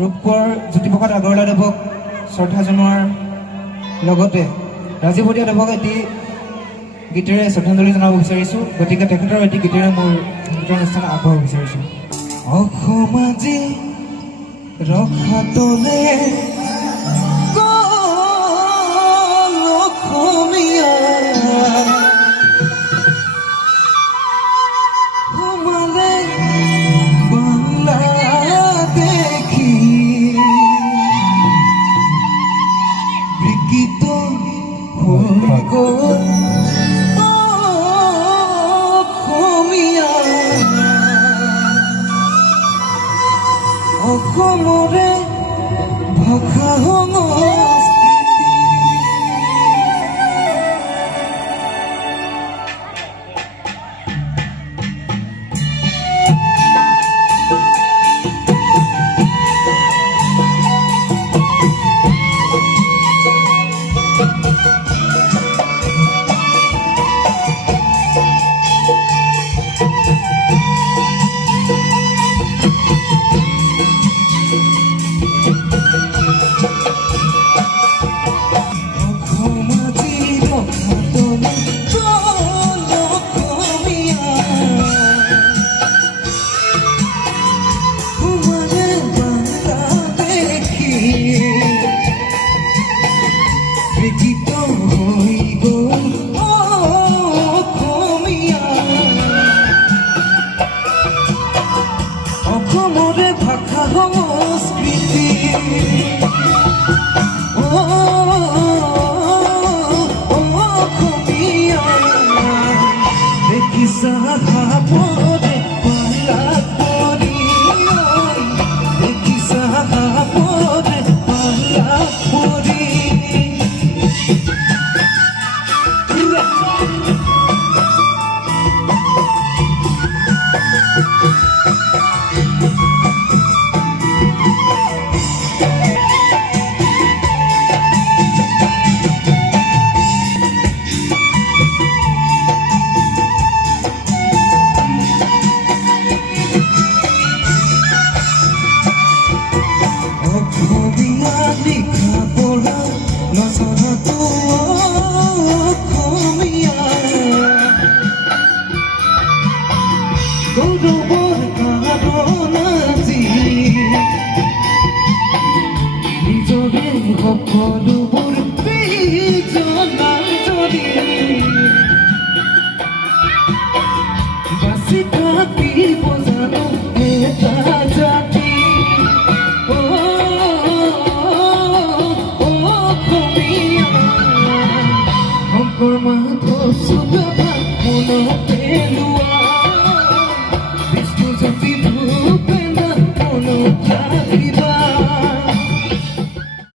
ৰূপকোঁৱৰ জ্যোতিপ্ৰসাদ আগৰৱালাদেৱক শ্ৰদ্ধা জনোৱাৰ লগতে ৰাজীৱ ভট্টাদেৱক এটি গীতেৰে শ্ৰদ্ধাঞ্জলি জনাব বিচাৰিছোঁ। গতিকে তেখেতৰ এটি গীতেৰে মোৰ সংগীতৰ অনুষ্ঠান আগবঢ়াব বিচাৰিছোঁ। অসম আজি ৰখাতলে অসমীয়া সোমালে বাংলাদেশী বিকৃত হৈ গ'ল অসমীয়া অসমৰে ভাষা অসমৰে ভাষা সংস্কৃতি অসমীয়া দেখিছা সাপৰে পালা পৰি দেখিছা সাপৰে পালা পৰি গৌৰৱৰ কাৰণ আজি নিজৰে সকলোবোৰ জনা যদি বাচি থাকিব জানো এটা জাতি অসমীয়া শংকৰ মাধৱ সুদামা মনতে